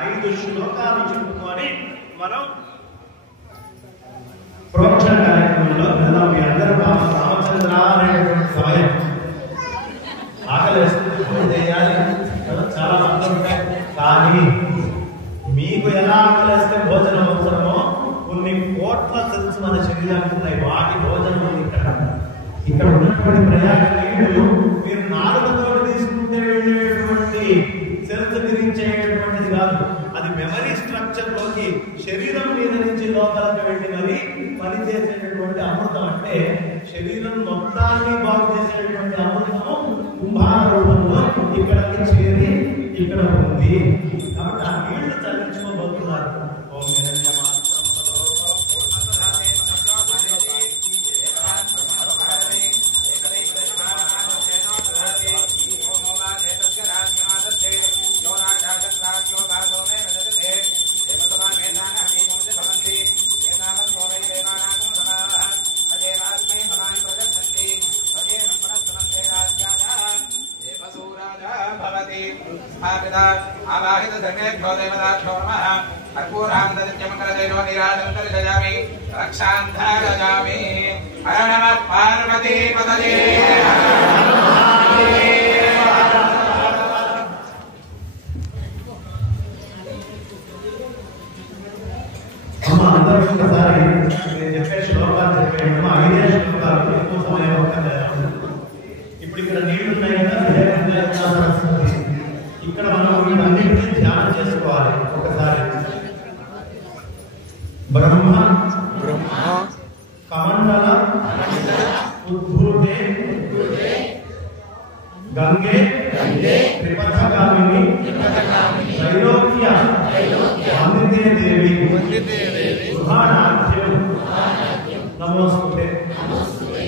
5 శ్లోకాలు చెప్పుకొని మనం ప్రోక్షణ కార్యక్రమంలో వెళ్దాం. మీ అందరూ రామచంద్ర అనేటువంటి సమయం ఆకలి చేయాలి, చాలా మంది ఉంటాయి. కానీ మీకు ఎలా ఆకలిస్తే భోజనం అవసరమో కొన్ని కోట్ల సెల్స్ మన శరీరానికి ఉన్నాయి, వాటి భోజనం ఉంది ఇక్కడ ఉన్నటువంటి ప్రయాణ నీళ్లు మీరు నాలుగుతో తీసుకుంటే వెళ్ళేటువంటి సెల్స్ గురించేటువంటిది కాదు. అది మెమరీ స్ట్రక్చర్ లోకి శరీరం మీద నుంచి లోపలికి వెళ్ళి మరి పనిచేసేటటువంటి అమృతం. అంటే శరీరం మొత్తాన్ని బాగు చేసేటటువంటి అమృతము కుంభార రూపంలో ఇక్కడికి చేరి ఇక్కడ ఉంది. కాబట్టి ఆ నీళ్లు చల్లించుకోబోతున్నారు. आवाहित धर्मेभ्यो देवताभ्यो नमः कर्पूरान्तरित्यमकरदेवो निराजन्तरिषयामि रक्षान्धारयामि हर नमः पार्वतीपतये అందరూ ఒకసారి నేను చెప్పే శ్లోకాలు చెప్పేయండి. 5 శ్లోకాలు ఎక్కువ సమయం పక్కన. ఇప్పుడు ఇక్కడ నీళ్లు ఉన్నాయి కదా, ఇక్కడ మనం వీటన్నిటినీ ధ్యానం చేసుకోవాలి. ఒకసారి బ్రహ్మ కమండల ఉద్భూతే గంగే త్రిపథగామిని త్రైలోక్య వందితే దేవి గృహాణాఖ్యం నమోస్తుతే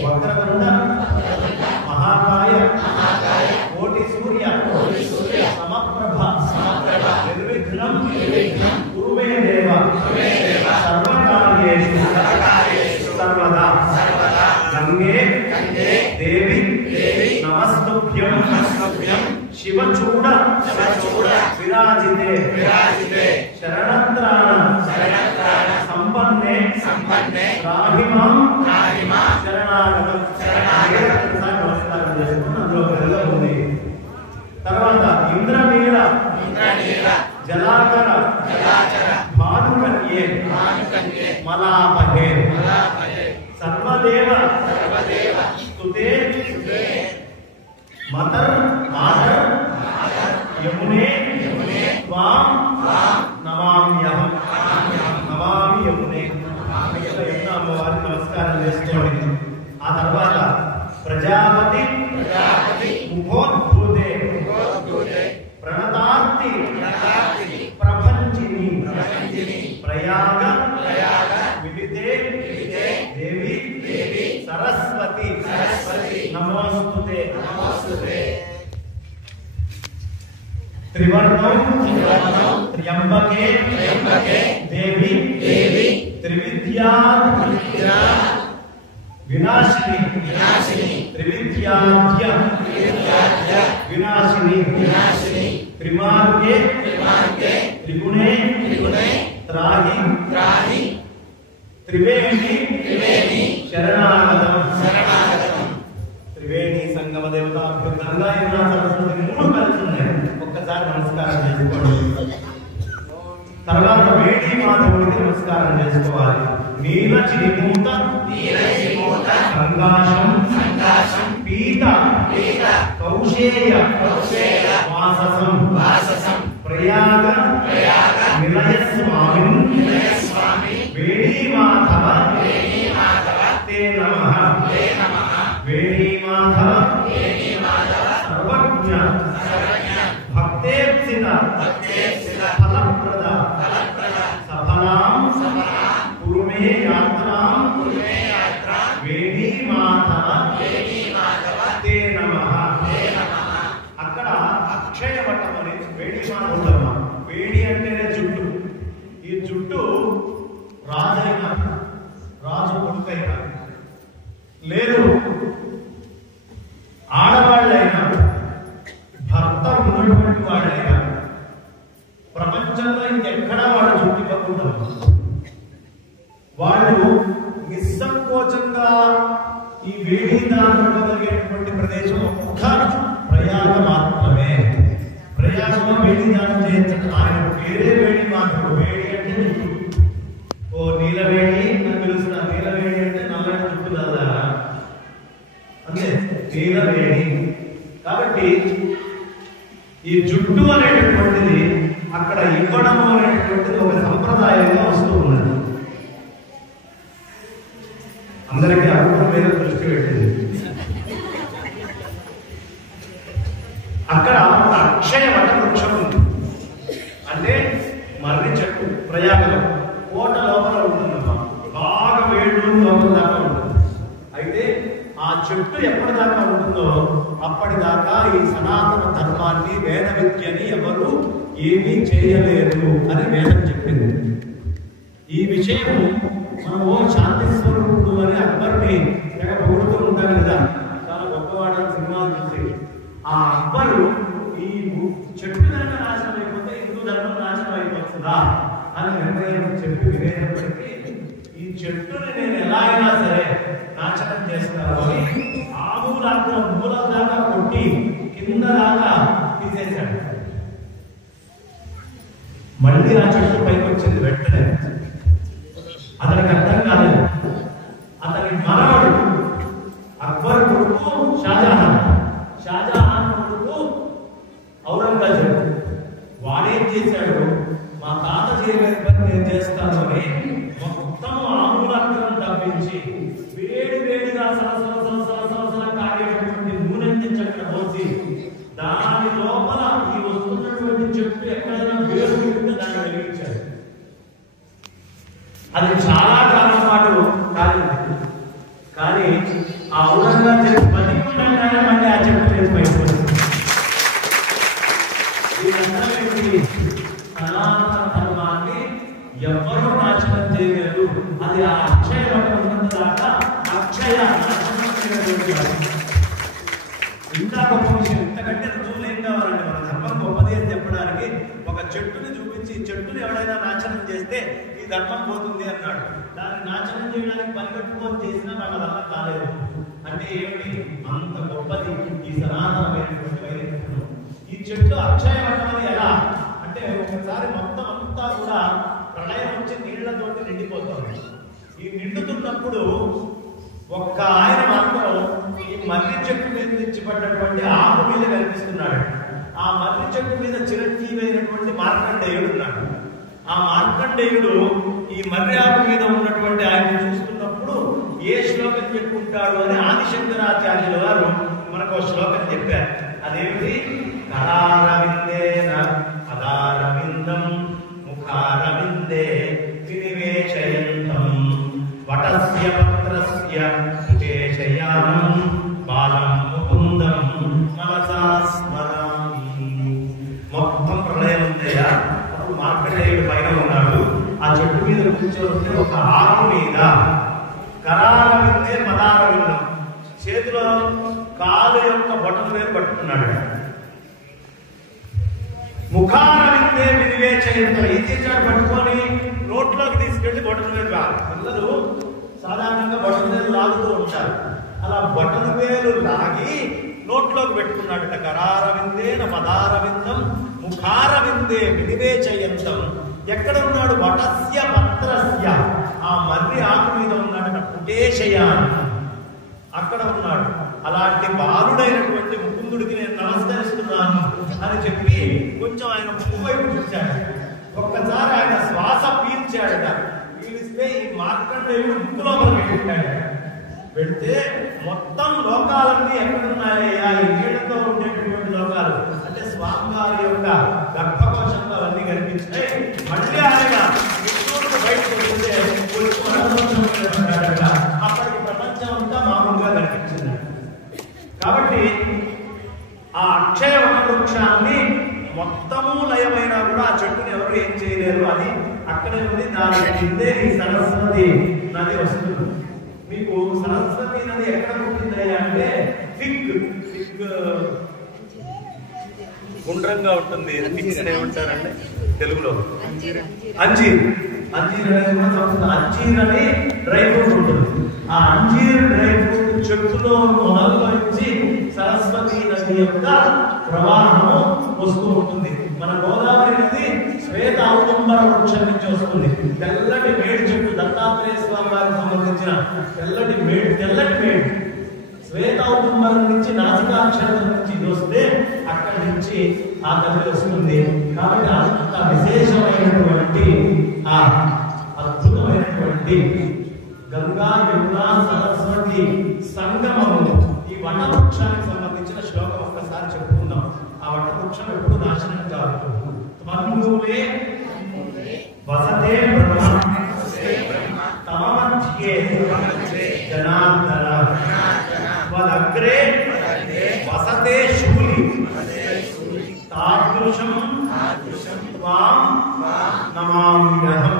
వక్రతుండ మహాకాయ కోటి సూర్య సమప్రభ నిర్విఘ్నం కురు మే దేవ సర్వకార్యేషు సర్వదా గంగే దేవి నమస్తుభ్యం శివచూడ విరాజితే శరణత్రాణ సంపన్నే రాహిమాం శరణాగతం. నమస్కారం చేసుకుని అందులో వెళ్ళబోతుంది. తర్వాత ఇంద్రనీల జలాకర భానుకన్యే మలాపహే సర్వదేవ స్తుతే మతర్ మాతర్ యమునే త్వాం నమామ్యహం. నమామి యమునే. యమున అమ్మవారికి నమస్కారం చేసుకోండి. ఆ తర్వాత ప్రజాపతి ముఖోద్భూతే ప్రణతార్తి ప్రభంజిని ప్రయాగ విదితే దేవి సరస్వతి నమోస్తుతే. త్రివర్ణం త్ర్యంబకే దేవి త్రివిద్యా వినాశిని త్రివిద్యాద్య వినాశిని త్రిమార్గే త్రిగుణే త్రాహి త్రివేణి శరణాగతం. త్రివేణి సంగమ దేవతాభ్యం గంగా యమునా సరస్వతి 3 కలిసి ఉన్నాయి. ఒక్కసారి నమస్కారం చేసుకోండి. తర్వాత వేణి మాధవుడికి నమస్కారం చేసుకోవాలి. నీల చిరిమూత సంగాశం పీత కౌశేయ వాససం ప్రయాగ నిలయ స్వామిన్ వేణీ మాధవ తే నమః. వేణీ మాధవ సర్వజ్ఞ భక్తేప్సిత ఫలప్రద సఫలాం కురు మే యాత్రాం వేణీ మాధవ తే నమః. అక్కడ అక్షయ వటం అని వేణి మాధవ. వేణి అంటేనే జుట్టు. ఈ జుట్టు రాజైన రాజు కొడుకైనా లేదు ఆడవాళ్ళైనా భర్త ఉన్నటువంటి వాళ్ళైనా ప్రపంచంలో వేడి దానం చేయొచ్చు. ఆయన పేరే వేడి మాత్రం. వేడి అంటే ఓ నీలవేడి అని పిలుస్తున్నారు. నీలవేడి అంటే నల్లటి జుట్టు కదా, అంతే నీలవేడి. కాబట్టి ఈ జుట్టు అనేటటువంటిది అక్కడ ఇవ్వడము అనేటటువంటిది ఒక సంప్రదాయంగా వస్తూ ఉన్నది. అందరికీ అర్థం మీద దృష్టి పెట్టింది. అక్కడ అక్షయ వట వృక్షం ఉంది. అంటే మర్రి చెట్టు ప్రయాగలో కోట లోపల ఉంటుందమ్మా. బాగా వేళ్ళు లోపల దాకా ఉంటుంది. అయితే ఆ చెట్టు ఎప్పటిదాకా ఉంటుందో అప్పటిదాకా ఈ సనాతన ధర్మాన్ని, వేద విద్యని ఎవరు ఏమీ చేయలేరు అని వేదం చెప్పింది. ఈ విషయం మనము శాంతి స్వరూపుడు అని అక్బర్ని పొగుడుతూ ఉంటారు కదా, చాలా గొప్పవాడు సినిమాలు చూసి. ఆ అక్బరు ఈ చెట్టు కనుక నాశనం అయిపోతే హిందూ ధర్మం నాశనం అయిపోతుందా అని నిర్ణయం చెప్పి వినేటప్పటికీ ఈ చెట్టుని నేను ఎలా అయినా సరే నాశనం చేస్తాను అని ఆవులాగా మూల దాకా కొట్టి కింద దాకా తీసేశాడు. మళ్ళీ ఆ చెట్టు పైకి వచ్చింది వెంటనే. అతనికి అర్థం కాలేదు. అతని మనవడు అక్బర్ కొడుకు షాజహాన్, షాజహాన్ కొడుకు ఔరంగజేబు. వాడేం చేశాడు, మా తాత చేయలేని పని నేను చేస్తాను అని మొత్తం ఆమూలాగ్రం తప్పించి వేడి వేడిగా సలసల కాగేటటువంటి నూనె చక్కెర పోసి దాని లోపల ఈ వస్తున్నటువంటి చెట్టు ఎక్కడైనా వేరు ఉంటే దాన్ని వెలిగించాడు. అది చాలా కాలం పాటు కాలింది. కానీ ఆ ఔరంగజేబు బతికుండగానే మళ్ళీ ఆ చెట్టు మీద పైపోయింది. సనాతన ధర్మాన్ని ఎవరు నాశనం చేయలేరు. అది ఆ అక్షయ దాకా అక్షయ ఇంకా గొప్ప విషయం. ఇంతకంటే రుజువులు ఏం కావాలంటే మన ధర్మం గొప్పది అని చెప్పడానికి ఒక చెట్టుని చూపించి చెట్టుని ఎవరైనా నాశనం చేస్తే ఈ ధర్మం పోతుంది అన్నాడు. దాన్ని నాశనం చేయడానికి పనిగట్టుకొని చేసినా మన వల్ల కాలేదు. అంటే ఏమిటి, అంత గొప్పది ఈ సనాతనమైనటువంటి వైదికం. ఈ చెట్టు అక్షయవటం అని ఎలా అంటే ఒకసారి మొత్తం అంతా కూడా ప్రళయం వచ్చి నీళ్లతోటి నిండిపోతుంది. ఈ నిండుతున్నప్పుడు ఒక్క ఆయన మాత్రం ఈ మర్రి చెట్టు మీద నుంచి పడ్డటువంటి ఆకు మీద కనిపిస్తున్నాడు. ఆ మర్రి చెట్టు మీద చిరంజీవి అయినటువంటి మార్కండేయుడు ఉన్నాడు. ఆ మార్కండేయుడు ఈ మర్రి ఆకు మీద ఉన్నటువంటి ఆయన చూస్తున్నప్పుడు ఏ శ్లోకం చెప్పుకుంటాడు అని ఆదిశంకరాచార్యుల వారు మనకు శ్లోకం చెప్పారు. అదేమిటి, కరారవిందేన పదారవిందం ముఖారవిందే వినివేశయంతం వటస్య పత్రస్య ఉదేశయానం బాలం ముకుందం మనసా స్మరామి. మొత్తం ప్రళయం ఉందయ్యా. అప్పుడు మార్కండేయుడు పైన ఉన్నాడు. ఆ చెట్టు మీద కూర్చొని ఒక ఆకు మీద కరారవిందే పదారవిందం చేతిలో కాలు యొక్క బొటన వేలు పట్టుకున్నాడు. ముఖారవిందే వినివేశయంతో ఈ చేశాడు పట్టుకొని నోట్లోకి తీసుకెళ్లి బొటన వేలు. పిల్లలు సాధారణంగా బొటన వేలు లాగుతూ ఉంటారు. అలా బొటన వేలు లాగి నోట్లోకి పెట్టుకున్నాడట. కరారవిందేన పదారవిందం ముఖారవిందే వినివేశయంతం. ఎక్కడ ఉన్నాడు, వటస్య పత్రస్య ఆ మర్రి ఆకు మీద ఉన్నాడట. పుటేశయాన్ అక్కడ ఉన్నాడు. అలాంటి బాలుడైనటువంటి ముకుందుడికి నేను నమస్కరిస్తున్నాను అని చెప్పి కొంచెం ఆయన ముక్కు వైపు చూశాడు. ఒక్కసారి ఆయన శ్వాస పీల్చాడట. పీలిస్తే ఈ మార్కండేయుడు ముక్కు లోపలికి పెట్టాడు. పెడితే మొత్తం లోకాలన్నీ ఎక్కడున్నాయా, ఈ నీళ్లతో ఉండేటటువంటి లోకాలు అంటే స్వామివారి యొక్క గర్భకోశంలో అవన్నీ కనిపించినాయి. మళ్ళీ ఆయన బయటకు వస్తే అప్పటికి ప్రపంచం అంతా మామూలుగా కనిపించింది. కాబట్టి ఆ అక్షయ వృక్షాన్ని మొత్తము లయమైనా కూడా ఆ చెట్టుని ఎవరు ఏం చేయలేరు. అది అక్కడే ఉంది. దాని కిందే ఈ సరస్వతి నది వస్తుంది. మీకు సరస్వతి నది ఎక్కడ పుట్టిందయ్యా అంటే ఫిగ్ గుండ్రంగా ఉంటుంది. ఫిగ్స్ ఏమంటారంటే తెలుగులో అంజీర్. అంజీర్ అనేది కూడా అంజీర్ అని డ్రై ఫ్రూట్ ఉంటుంది. ఆ అంజీర్ డ్రై ఫ్రూట్ చెట్టులో మొదలు నుంచి సరస్వతి నది యొక్క ప్రవాహము వస్తూ ఉంటుంది. మన గోదావరి నది శ్వేత ఔదుంబర వృక్షం నుంచి వస్తుంది. తెల్లటి మేడి చెట్టు, దత్తాత్రేయ స్వామి వారికి సంబంధించిన తెల్లటి మేడి శ్వేత ఔదుంబరం నుంచి నాసికాక్షరం నుంచి వస్తే అక్కడి నుంచి ఆ నది వస్తుంది. కాబట్టి అంత విశేషమైనటువంటి ఆ అద్భుతమైనటువంటి గంగా యమునా సరస్వతి సంగమము ఈ వటవృక్షానికి సంబంధించిన శ్లోకం ఒక్కసారి చెప్పుకుందాం. ఆ వటవృక్షం ఎప్పుడు నాశనం కాదు. త్వన్మూలే వసతే బ్రహ్మ తమ మధ్యే జనార్దన త్వదగ్రే వసతే శూలి తాదృశం త్వాం నమామ్యహం.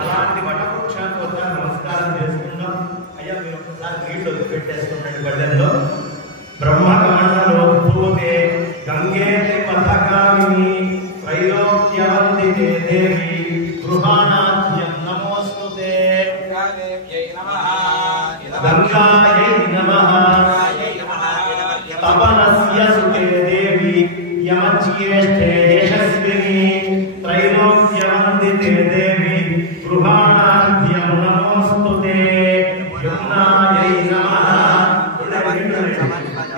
అలాంటి వటవృక్షానికి ఒకసారి నమస్కారం చేసుకుందాం. అయ్యా మీరు ఒకసారి నీళ్లు పెట్టేసుకున్నట్టు బడ్డెల్లో బ్రహ్మకాండలో భూతే గంగేతి పథకామిని త్రైలోక్యవందితే దేవి గృహాణాద్యం నమోస్తుతే. గంగాయై నమః తపనస్య సుతే దేవి యమజ్యేష్ఠే యశస్విని త్రైలోక్యవందితే దేవి గృహాణాద్యం నమోస్తుతే. యమునాయై నమః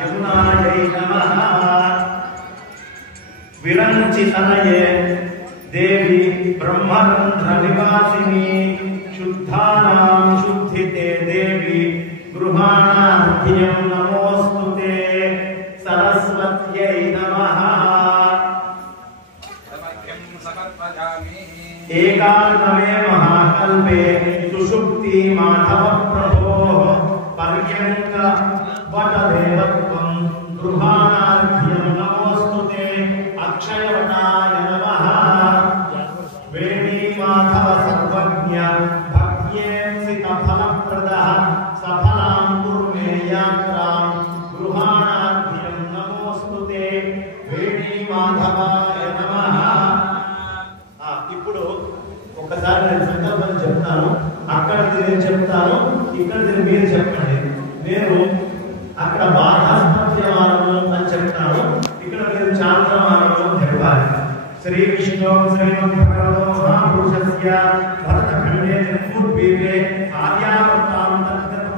యమునాయై నమః విరంచితనయే దేవి బ్రహ్మరంధ్ర నివాసిని శుద్ధానాం శుద్ధితే దేవి గృహాణాద్యం నమోస్తుతే. సరస్వత్యై నమః ఏకాంతమే మహాకల్పే సుషుప్తి మాధవ ప్రభో పర్యంక వటదేవత్వం గృహాణాద్యం నమోస్తుతే. అక్షయవటాయ నమః వేణీ మాధవ సర్వజ్ఞ భక్త్యేప్సిత ఫలప్రదః సఫలాం కుర్మే యాత్రాం గృహాణాద్యం నమోస్తుతే. వేణీ మాధవాయ నమః. ఇప్పుడు ఒకసారి నేను సంకల్పం చెప్తాను, అక్కడ నేను చెప్తాను, ఇక్కడ మీరు చెప్పండి. నేను అక్కడ బాధాస్పత్యమానము అని చెప్తాను, ఇక్కడ మీరు చాంద్రమానము చెప్పాలి. శ్రీ విష్ణు శ్రీమద్భగవతో మహాపురుషస్య భరతఖండే జంబూద్వీపే ఆర్యావర్తాం తత్తత్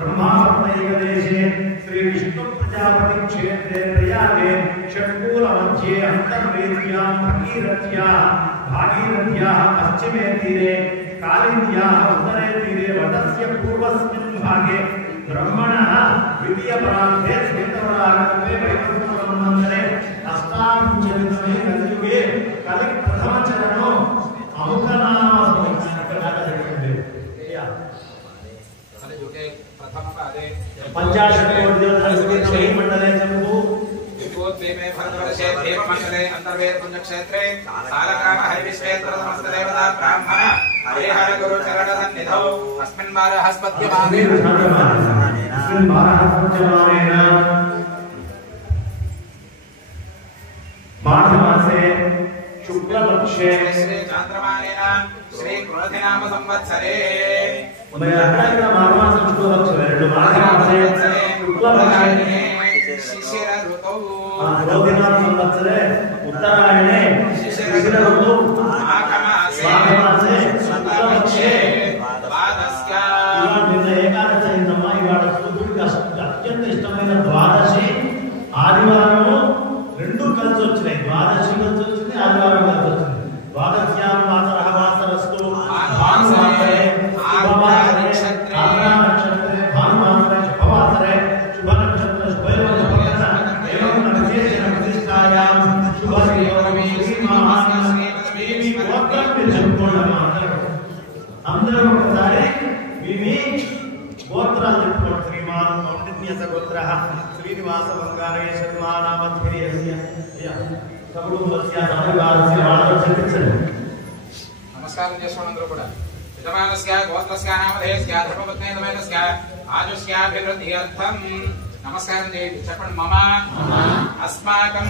బ్రహ్మావర్తైక దేశే శ్రీ విష్ణు ప్రజాపతి క్షేత్రే ప్రయాగే షట్కూల మధ్యే అంతర్వేద్యాం భాగీరథ్యాః పశ్చిమే తీరే కాళింద్యాః ఉత్తరే తీరే వటస్య పూర్వస్మిన్ భాగే బ్రహ్మణః ద్వితీయ ప్రాంతే శ్వేతవరాగమే వైకుంఠమందరే అష్టాంచరితమే కలియుగే కలి ప్రథమ చరణో అముఖనామ पंचाशत्कोटिदेवतानि मंडले जम्बू में भरतवर्षे देवमंडले अंतर्वेद पुण्यक्षेत्रे सालग्राम हरिविश्वेश्वर समस्त देवता ब्राह्मण हरिहर गुरु चरण सन्निधौ अस्मिन् बारहस्पत्यमानेन माघमासे शुक्लपक्षे श्री चांद्रमानेन श्री क्रोधिनाम संवत्सरे माघमासे शुक्लपक्षे माघमासे शुक्लपक्षे शिशिर ऋतौ क्रोधिनाम संवत्सरे उत्तरायणे शिशिर ऋतौ माघमासे शुक्लपक्षे द्वादश्या ఏకాదశిందమ్మా ఇవాళ సూర్యుడికి అత్యంత ఇష్టమైన ద్వాదశి ఆదివారము రెండు కలిసి వచ్చినాయి. ద్వాదశి కలిసి వచ్చింది, ఆదివారం కలిసి వచ్చింది. ద్వాదశ్యాం వాసరః వాసరస్తు భానువాసరే శుభవాసరే ఆర్ద్రా నక్షత్రే భానువాసరే శుభవాసరే శుభ నక్షత్ర శుభయోగ శుభకరణ ఏవం నక్షత్ర ప్రతిష్ఠాయాం శుభయోగమే శ్రీ గోత్రం మీరు చెప్పుకోండి. అందరూ ఒకసారి మీ గోత్రాలు చెప్పుకోండి. శ్రీమాన్ కౌండిన్యస గోత్ర శ్రీనివాస బంగారే శర్మానామధ్యేయస్య సకుటుంబస్య సపరివారస్య వాళ్ళలో చెప్పించండి. నమస్కారం చేసుకోండి అందరూ కూడా. యజమానస్య గోత్రస్య నామధేయస్య ధర్మపత్నేనస్య ఆజుష్యాభివృద్ధ్యర్థం నమస్కారం చేయండి. చెప్పండి. మమ అస్మాకం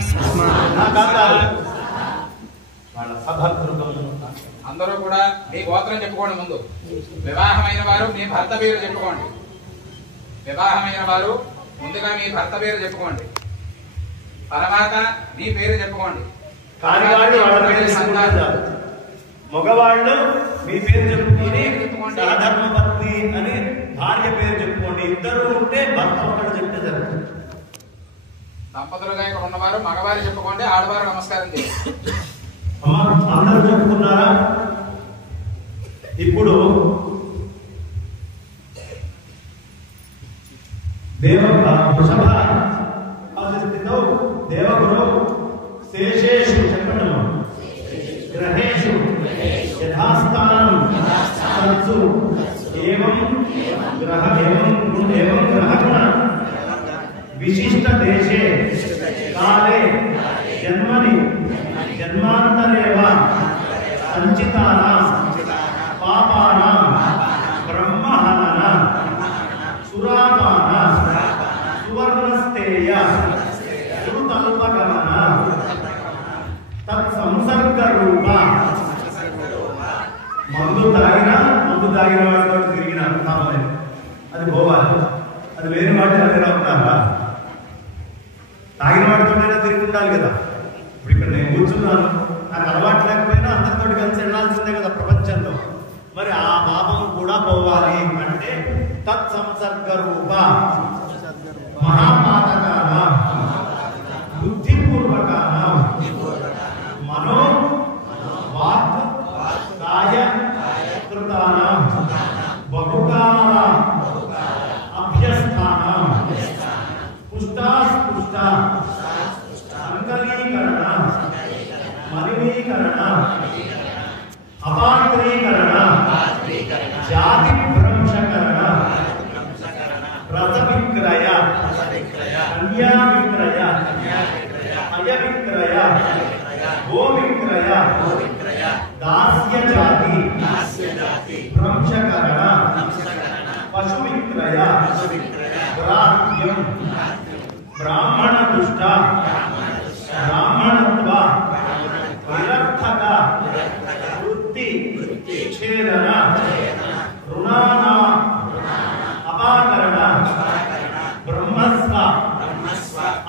వాళ్ళ సభద్రుగం. అందరూ కూడా మీ గోత్రం చెప్పుకోండి. ముందు వివాహమైన వారు మీ భర్త పేరు చెప్పుకోండి. వివాహమైన వారు ముందుగా మీ భర్త పేరు చెప్పుకోండి. తర్వాత మీ పేరు చెప్పుకోండి. కాని వాళ్ళు వాళ్ళ పేరు చెప్పుకుంటారు. మగవాళ్ళు మీ పేరు చెప్పుకొని సహధర్మపత్ని అని భార్య పేరు చెప్పుకోండి. ఇద్దరు ఉంటే భర్త ఒకటి చెప్తే జరుగుతుంది. దంపతులుగా ఇక్కడ ఉన్నవారు మగవారు చెప్పుకోండి, ఆడవారు నమస్కారం చేయండి. అమ్మా అందరూ చెప్పుకున్నారా? ఇప్పుడు వృషభ స్థితౌ దేవగురౌ శేషేషు చెప్పండి గ్రహేషు యథాస్థానం తత్సు ఏవం గ్రహగుణ విశిష్ట దేశే కాలే జన్మని జన్మాంతరేవ సంచితానాం పాపానాం బ్రహ్మహనన సురాపాన సువర్ణస్తేయ సుతల్పగమన తత్సంసర్గ రూప. మందు తాగిన వాడితో తిరిగిన కావాలి, అది పోవాలి. అది వేరే వాటి దగ్గర ఉంటారా? తాగిన వాడితోనైనా తిరిగి ఉండాలి కదా. ఇప్పుడు ఇక్కడ నేను కూర్చున్నాను, నాకు అలవాటు లేకపోయినా అందరితో కలిసి వెళ్ళాల్సిందే కదా ప్రపంచంలో. మరి ఆ పాపం కూడా పోవాలి అంటే తత్సంసర్గ రూప మహాపాతకాన బుద్ధిపూర్వకాన మనో వాక్ కాయ కృతాన బహుకామ అభ్యస్థాన పుష్టాస్పుష్ట సంకలీకరణ మలినీకరణ అపాత్రీకరణ జాతి భ్రంశకరణ రస విక్రయ కన్యా విక్రయ అయ విక్రయ గో విక్రయ దాస్య జాతి భ్రంశకరణ పశు విక్రయ గ్రాహ్యం బ్రాహ్మణ దుష్ట బ్రాహ్మణత్వ నిరర్థక వృత్తి ఛేదన రుణానా అపాకరణ బ్రహ్మస్వ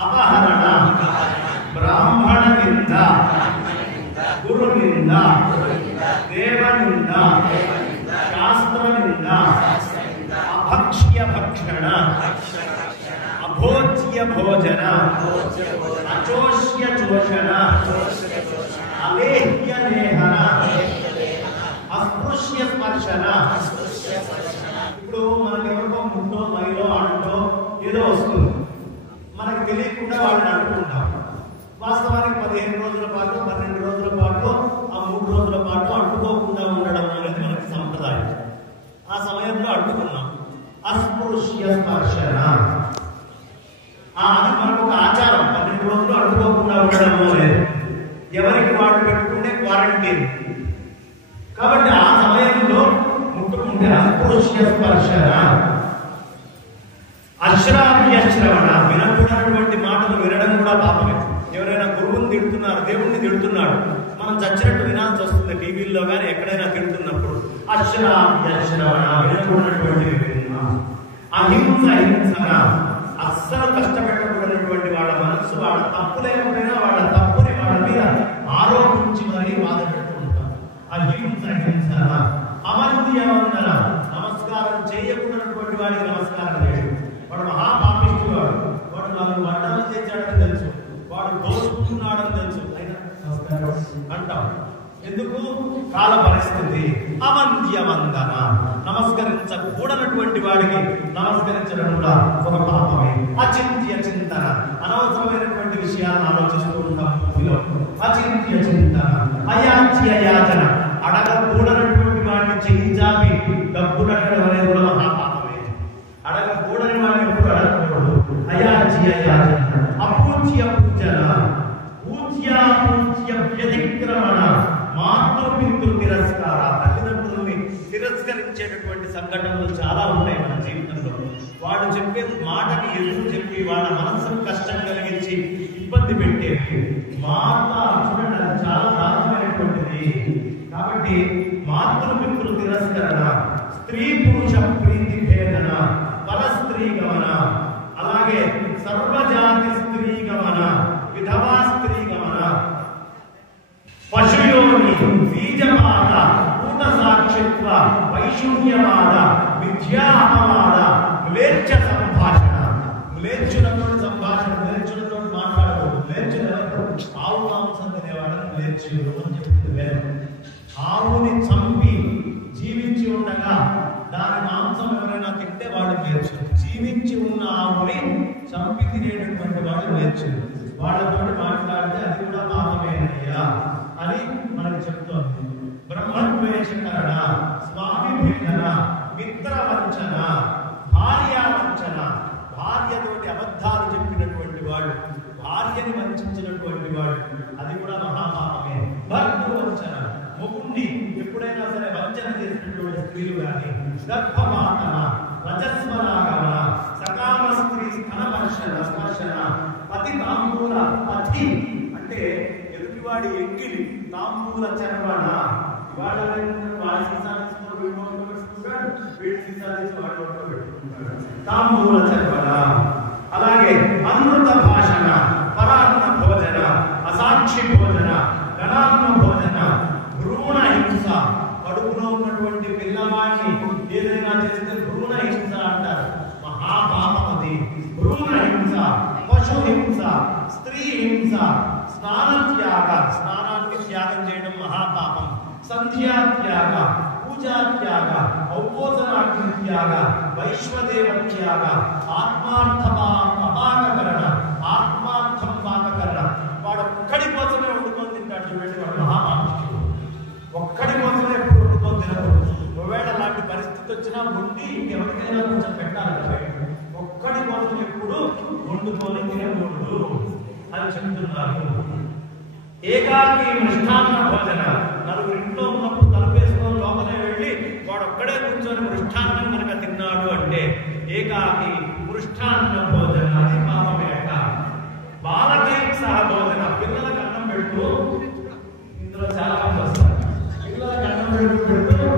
అపహరణ బ్రాహ్మణ నింద గురు నింద దేవ నింద శాస్త్ర నింద అభక్ష్య భక్షణ అభోజ్య భోజన అచోష్య చోషణ అలేహ్య లేహన అస్పృశ్య స్పర్శన. ఇప్పుడు మనకి ఎవరికో ముట్టో మైలో అంటో ఏదో వస్తుంది, మనకు తెలియకుండా వాళ్ళని అంటుకుంటాం. వాస్తవానికి 15 రోజుల పాటు 12 రోజుల పాటు ఆ 3 రోజుల పాటు అంటుకోకుండా ఉండడం అనేది మనకి సంప్రదాయం. ఆ సమయంలో అంటుకున్నాం. అస్పృశ్య స్పర్శన అది మనకు ఒక ఆచారం. 12 రోజులు అంటుకోకుండా ఉండడం అనేది ఎవరికి వాళ్ళు పెట్టుకుంటే క్వారంటైన్. కాబట్టి ఆ సమయంలో ముట్టుకుంటే అస్పృశ్య స్పర్శన. అశ్రావ్యశ్రవణ వినకూడనటువంటి మాటలు వినడం కూడా పాపమే. ఎవరైనా గురువుని తిడుతున్నారు, దేవుణ్ణి తిడుతున్నాడు, మనం చచ్చినట్టు వినాల్సి వస్తుంది టీవీల్లో కానీ ఎక్కడైనా తిడుతున్నప్పుడు. అశ్రావ్యశ్రవణ వినకూడనటువంటి అహింస హింసన అస్సలు కష్టపెట్టకూడనటువంటి వాళ్ళ మనస్సు, వాళ్ళ తప్పు లేకపోయినా వాళ్ళ తప్పుని వాళ్ళ మీద ఆరోపించి మరీ బాధ పెట్టుకుంటారు. అహింస హింసన అమంత్యవందన నమస్కారం చేయకూడనటువంటి వాడికి నమస్కారం చేయడు. వాడు మహాపాపిష్టి వాడు, వాడు 4 వంటలు చేశాడని తెలుసు, వాడు దోచుకుంటున్నాడని తెలుసు, అయినా నమస్కారం అంటాం. ఎందుకు? కాల పరిస్థితి. అమంత్యవందన నమస్కరించకూడనటువంటి వాడికి నమస్కరించడం కూడా ఒక పాపమే. అచింత్య చింతన అనవసరమైనటువంటి విషయాలను ఆలోచిస్తూ ఉంటాం. అచింత్య చింతన అయాచ్య యాచన అడగకూడనటువంటి వాడిని చెయ్యి చాపి డబ్బులు అడగడం అనేది కూడా మహాపాపమే. అడగకూడని వాడిని ఎప్పుడు అడగకూడదు. అయాచ్య యాచన అపూజ్య పూజన పూజ్య వ్యతిక్రమణ మాతృపితృ తిరస్కార. తల్లిదండ్రుల్ని తిరస్కరించేటటువంటి సంఘటనలు చాలా ఉంటాయి మన జీవితంలో. వాడు చెప్పే మాటకి ఎదురు చెప్పి వాళ్ళ మనసుకు కష్టం కలిగించి ఇబ్బంది పెట్టే మాట చూడండి, అది చాలా దారుణమైనటువంటిది. కాబట్టి మాతృపితృ తిరస్కరణ, స్త్రీ పురుష ప్రీతి భేదన, పరస్త్రీ గమన, అలాగే సర్వజాతి స్త్రీ గమన, బీజపాద పూర్ణ సాక్షిత్వ వైశూన్యవాద విద్యా అపవాద మ్లేచ్ఛ సంభాషణ. మ్లేచ్ఛులతో సంభాషణ, మ్లేచ్ఛులతో మాట్లాడకూడదు. మ్లేచ్ఛులు ఆవు మాంసం తినేవాడని మ్లేచ్ఛులు అని చెప్తుంది వేదం. ఆవుని చంపి జీవించి ఉండగా దాని మాంసం ఎవరైనా తింటే వాడు మ్లేచ్ఛుడు. జీవించి ఉన్న ఆవుని చంపి తినేటటువంటి వాడు మ్లేచ్ఛుడు. వాళ్ళతో మాట్లాడితే అది కూడా పాపమేనయ్యా అని మనకు చెప్తోంది. బ్రహ్మద్వేషకరణ, స్వామి భేదన, మిత్రవంచన, భార్యావంచన, భార్యతోటి అబద్ధాలు చెప్పినటువంటి వాడు, భార్యని వంచినటువంటి వాడు, అది కూడా మహాపాపమే. భర్తృవంచన, మొగుణ్ణి ఎప్పుడైనా సరే వంచన చేసినటువంటి స్త్రీలు కానీ, గర్భమాతన, రజస్వరాగమన, సకామ స్త్రీ స్పర్శన, పతి తాంబూల పతి అంటే ఎదుటివాడి ఎంగిలి, తాంబూల చర్వణ. వాడి సీసాలు వీడి సీసాలు వాడు పెట్టుకుంటాడు. తాంబూల చర్వణ. అలాగే అమృత భాషణ, పరాన్న భోజన, అసాక్షి భోజన, గణాత్మ భోజన, భ్రూణ హింస. కడుపులో ఉన్నటువంటి పిల్లవాడిని ఏదైనా చేస్తే భ్రూణ హింస అంటారు. మహాపాపమది. భ్రూణ హింస, పశు హింస, స్త్రీ హింస, స్నానత్యాగ, స్నానాన్ని త్యాగం చేయడం మహాపాపం. సంధ్యాత్యాగ, పూజాత్యాగ, ఔపోసనాగ్ని త్యాగ, వైశ్వదేవ త్యాగ, ఆత్మార్థపాకకరణ, ఆత్మార్థం పాకకరణ. వాడు ఒక్కడి కోసమే వండుకొని తింటాడు చూడండి, వాడు మహాపాపం. ఒక్కడి కోసమే ఎప్పుడు వండుకొని తినరు. ఒకవేళ అలాంటి పరిస్థితి వచ్చినా ఉండి ఇంకెవరికైనా కొంచెం పెట్టాలి. ఒక్కడి కోసం ఎప్పుడు వండుకొని తినకూడదు అని చెప్తున్నారు. ఏకాకి మృష్టాన్న భోజన, నలుగురు ఇంట్లో ఉన్నప్పుడు తలుపేసుకొని లోపలే వెళ్ళి వాడు ఒక్కడే కూర్చొని మృష్టాన్నం కనుక తిన్నాడు అంటే ఏకాకి మృష్టాన్న భోజన, అది పాపమేట. బాలకై సహ భోజన, పిల్లలకు అన్నం పెడుతూ, ఇందులో చాలా మంది వస్తారు, పిల్లలకు అన్నం పెడుతూ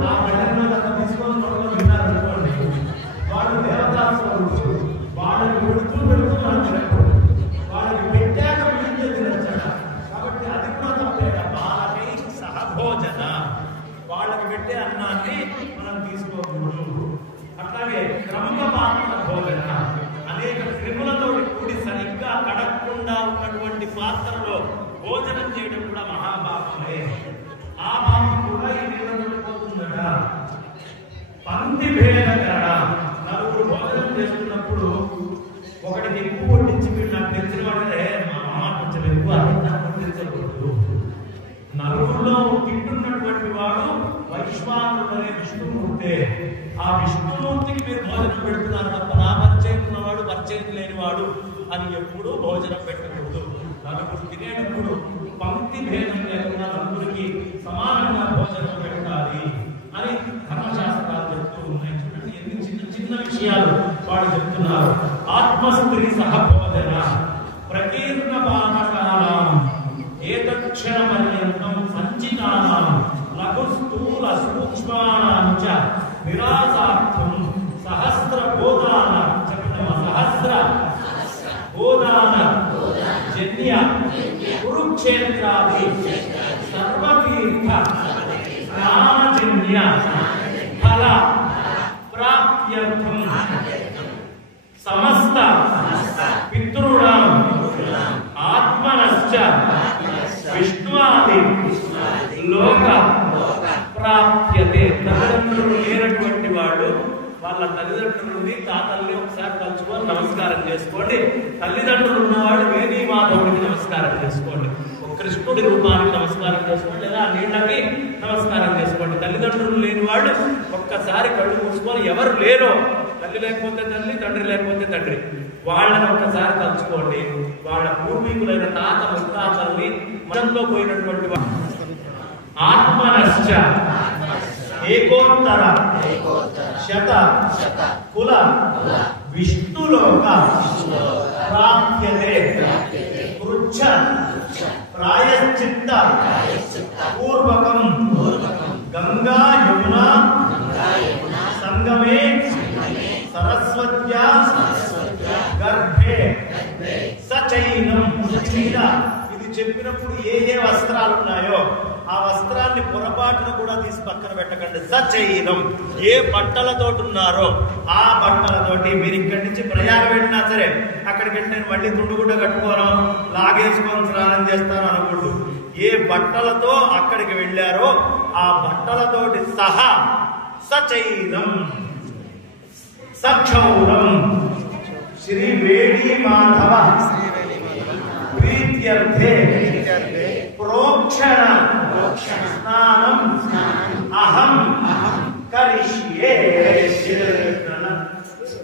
ఆ మెడలో అన్నం తీసుకొని నోట్లో తిన్నారనుకోండి, వాడు దేవతా స్వరూపుడు. వాళ్ళకి పెడుతూ మనం తినకూడదు. వాళ్ళకి పెట్టాక వీళ్ళే తినచ్చట. కాబట్టి అది కూడా తప్పేట. బాలకై సహభోజన, వాళ్ళకి పెట్టే అన్నాన్ని మనం తీసుకోకూడదు. అట్లాగే ప్రముఖ పాత్ర భోజన, అనేక క్రిములతో కూడి సరిగ్గా కడగకుండా ఉన్నటువంటి పాత్రలో భోజనం చేయడం కూడా మహాపాపమే. ఆ పాపం కూడా ఈ నీళ్ళలో పోతుందట. పంక్తి భేదకరణ, నలుగురు భోజనం చేస్తున్నప్పుడు ఒకటికి ఎక్కువ వడ్డించి మీరు నాకు తెలిసిన వాడే మా అమ్మ కొంచెం ఎక్కువ వడ్డించకూడదు. నలుగురిలో తింటున్నటువంటి వాడు వైశ్వానుడు అనే విష్ణుమూర్తే. ఆ విష్ణుమూర్తికి మీరు భోజనం పెడుతున్నారు తప్ప నా పరిచయం ఉన్నవాడు పరిచయం లేనివాడు అని ఎప్పుడూ భోజనం పెట్టకూడదు. నలుగురు తినేటప్పుడు పంక్తి భేదం లేకుండా నలుగురికి సమానంగా భోజనం పెట్టాలి అని ధర్మశాస్త్రాలు చెప్తూ ఉన్నాయి. చూడండి ఎన్ని చిన్న చిన్న విషయాలు వాడు చెప్తున్నారు. ఆత్మస్త్రీ సహభోజన, ప్రకీర్ణ పానకానాం ఏతక్షణ పర్యంతం సంచితానాం లఘు స్థూల సూక్ష్మానాం చ విరాసార్థం సహస్ర గోదాన, సహస్ర గోదాన జన్య కురుక్షేత్రాది సర్వతీర్థ స్నానజన్య ఫల ప్రాప్త్యర్థం సమస్త పితృణాం ఆత్మనశ్చ విష్ణువాది లోక ప్రాప్యతే. తల్లిదండ్రులు లేనటువంటి వాడు వాళ్ళ తల్లిదండ్రులని తాతల్ని ఒకసారి తలుచుకొని నమస్కారం చేసుకోండి. తల్లిదండ్రులు ఉన్నవాడు వేణీ మాధవుడికి నమస్కారం చేసుకోండి. కృష్ణుడి రూపానికి నమస్కారం చేసుకోండి, లేదా నీళ్ళకి నమస్కారం చేసుకోండి. తల్లిదండ్రులు లేని వాడు ఒక్కసారి కళ్ళు మూసుకొని ఎవరు లేరో, తల్లి లేకపోతే తల్లి, తండ్రి లేకపోతే తండ్రి, వాళ్ళని ఒక్కసారి తలుచుకోండి. వాళ్ళ పూర్వీకులైన తాత ముత్తాతల్ని మనంలో పోయినటువంటి ఆత్మనశ్చ ఏకోత్తర శత కుల విష్ణులోక ప్రాప్యతే కృచ్ఛ ప్రాయశ్చిత్త పూర్వకం గంగా యమునా సంగమే సరస్వత్యా గర్భే సచైనం. ఇది చెప్పినప్పుడు ఏ ఏ వస్త్రాలు ఉన్నాయో ఆ వస్త్రాన్ని పొరపాటును కూడా తీసి పక్కన పెట్టకండి. సచైనం, ఏ బట్టలతోటి ఉన్నారో ఆ బట్టలతోటి మీరు ఇక్కడి నుంచి ప్రయాణం వెళ్ళినా సరే, అక్కడికి వెళ్ళి నేను మళ్ళీ తుండుగుడ్డ కట్టుకోను, లాగేసుకొని స్నానం చేస్తాను అనుకుంటూ ఏ బట్టలతో అక్కడికి వెళ్ళారో ఆ బట్టలతోటి సహా సచైనం సక్షౌరం శ్రీ వేణి మాధవ ప్రీత్యర్థే ప్రోక్షణ స్నానం అహం కరిష్యే.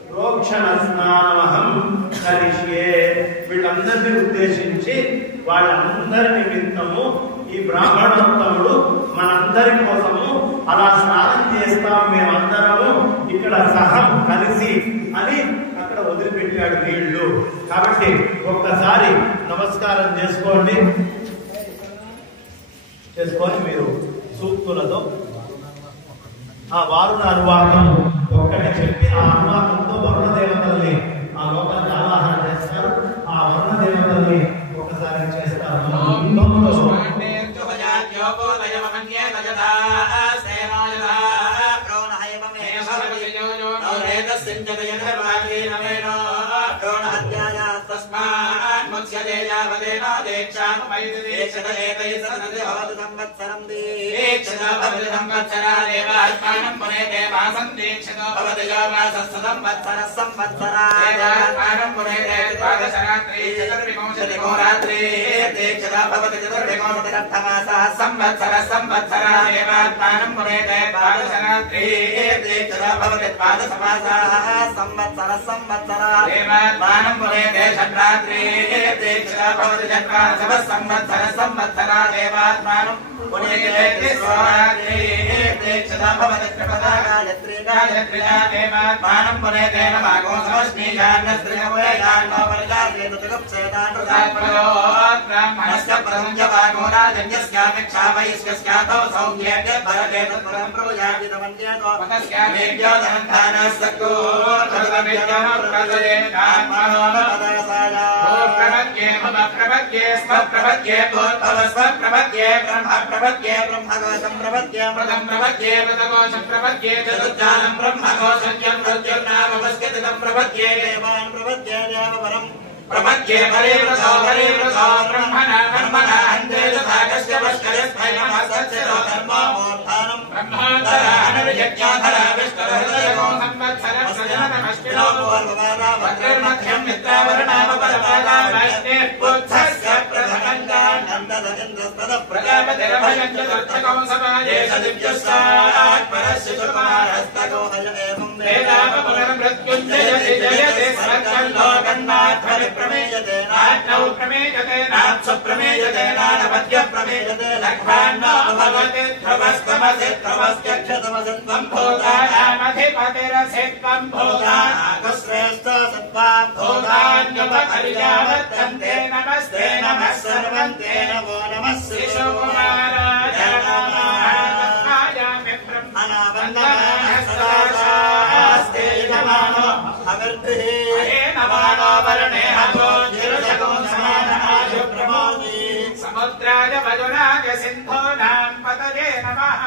ప్రోక్షణ స్నానమహం కరిష్యే. వీళ్ళందరినీ ఉద్దేశించి వాళ్ళందరి నిమిత్తము ఈ బ్రాహ్మణోత్తముడు మనందరి కోసము అలా స్నానం చేస్తాం మేమందరము ఇక్కడ సహం కలిసి అని అక్కడ వదిలిపెట్టాడు వీళ్ళు. కాబట్టి ఒక్కసారి నమస్కారం చేసుకొని మీరు సూక్తులతో ఆ వారుణ అనువాదం ఒక్కటి చెప్పి ఆ అనువాదంతో వరుణ దేవతల్ని ఆ లోకాన్ని ఆవాహన చేస్తారు. ఆ వరుణ దేవతల్ని ఒకసారి చేస్తారు. प्रपद्ये हरे प्रसो ब्रह्मणा ब्रह्मणा हन्ते तथागस्य वष्करस्मैनः सत्सरो धर्मो मोत्थानं ब्रह्मान्तरा अनर्यज्ञाधरा विष्णुहृदयो संवत्सरं सजनतमष्टिलो पूर्ववादा वक्रमध्यं मित्रावरणामपरपादा वैष्णे बुद्धस्य प्रथमङ्गानन्ददन्द्रस्तद प्रजापतिरभयं च दर्शकं समाये सदिव्यस्तात् परस्य कुमारस्तको हय एवं वेदापपुनर्मृत्युञ्जयति जयति सर्वलोकन्नाथरि प्रमेयते नाट्नौ प्रमेयते नात्सु प्रमेयते नानपद्य प्रमेयते लक्ष्मान्नो भगवति ध्रुवस्तमसि ध्रुवस्त्यक्षतमसत्वं भूतानामधिपतिरसित्वं भूतानागुश्रेष्ठो सत्त्वां भूतान्युपकर्यावर्तन्ते नमस्ते नमः सर्वं ते नमो नमः शिशुकुमाराय नमः ब्रह्मणा वन्दनाः सदास्ते नमो अवर्तिः नमानो वर्णे हतो जिरजगो समानाय प्रमोदि समुद्राय वजुनाय सिन्धूनां पतये नमः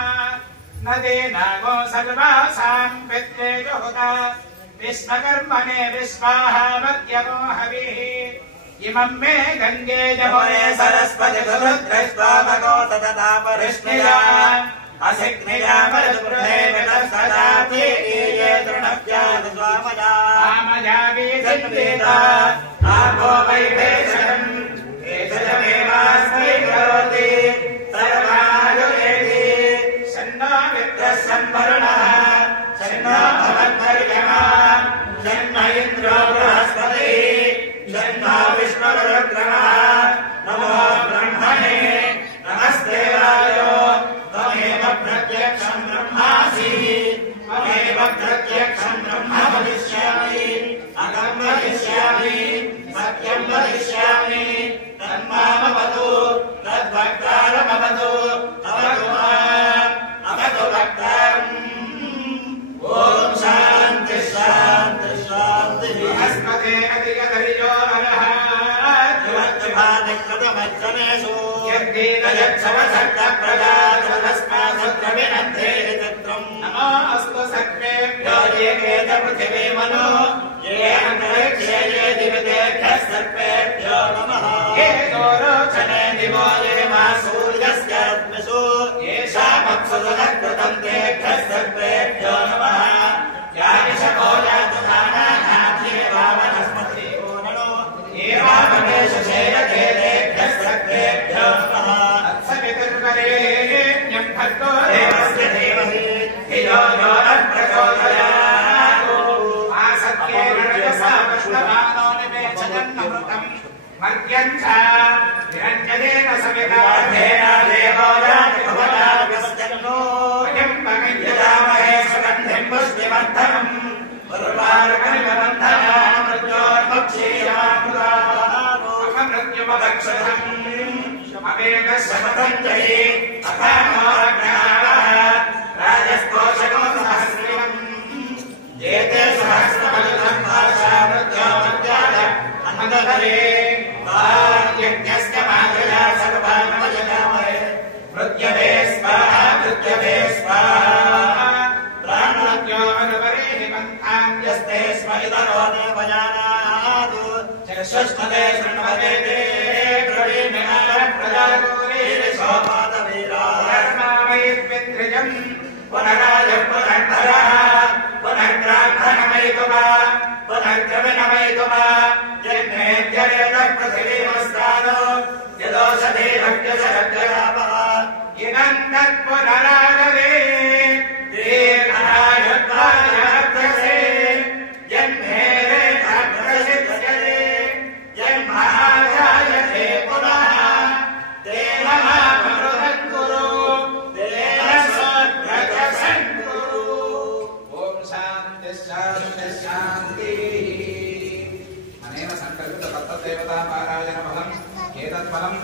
नदीनागो सर्वासां पितृजुहुता विश्वकर्मणे विश्वाहावत्यगो हविः इमं मे गङ्गे जमुने सरस्वति सुरुद्रस्वामगो तथा परिष्णया असिग्निया मरुद्रुहे वितस्तदाति ये तृणव्याद स्वामजा आमजावी सिन्धीता आपो वैभेषम् एषजमेवास्ति करोति सर्वायुरेति शन्नो मित्रः संवरुणः शन्नो भवद्वर्यमा शन्न इन्द्रो बृहस्पतिः शन्नो विष्णुरुद्रमः नमो ब्रह्मणे नमस्ते वायो त्वमेव प्रत्यक्षं ब्रह्मासि त्वमेव प्रत्यक्षं ब्रह्म वदिष्यामि अहं वदिष्यामि सत्यं वदिष्यामि तन्मामवतु यशो यद्गीत यच्छवसक्त प्रजातस्मासत्रविनन्ते तत्रम् नमो अस्तु सर्वेभ्यो ये वेद पृथिवी मनो ये अन्तरिक्षे ये दिवदेभ्यः सर्वेभ्यो नमः ये दोरोचने दिवो ये मा सूर्यस्य रश्मिषु येषामप्सुदनकृतं तेभ्यः सर्वेभ्यो नमः यानि शको यातुधानानाथे वामनस्पतिो ननो ये वामनेशेयते तेभ्यः सर्वेभ्यो नमः तत्सवितुर्वरेण्यं भर्गो देवस्य धीमहि धियो यो नः प्रचोदयात् आसत्येन रजसा वष्टमानो निमेषजन्नमृतम् मर्त्यं च निरञ्जनेन सवितार्थेन देवो याति भवनागस्त्यन्नो वयं भगञ्जयामहे सुगन्धिं पुष्टिवर्धनम् उर्वारुकनिबन्धनां मृत्योर्भक्षीयमामृतानो अहमृत्युमभक्षतम् अवेगशपथं जहि अथामोरज्ञानः राजस्कोशको सहस्रिवम् एते सहस्रफलितं भाषा मृत्योमज्ञान अनन्तरे यज्ञस्य मातया सर्वान्वयजामहे मृत्यवे स्वाहा मृत्यवे स्वाहा प्राणमृत्योर्वरेहि पन्थान्यस्ते स्म इतरो देवयानादु चक्षुष्मदे शृण्वते ते ब्रवीमि प्रजागोरीरिशोपादवीरा धर्मामयित्विन्द्रियम् पुनराय पुनर्धरः पुनर्ग्रान्थनमयितुमा पुनर्द्रविणमयितुमा यज्ञेद्यरेतः पृथिवीमस्तानो यदोषधीभक्त्यशरद्ययापः इदं तत्पुनरागवे दीर्घायुत्वायाभ्यसे यन्मेरेताभ्यसिद्ध्यते यन्महाजायते पुनः तेन मामृतं कुरु तेन स्वप्रजसन् कुरु ॐ शान्तिः शान्तिः शान्तिः अनेन संकल्पित तत्तदेवता पारायण फलम् एतत् फलम्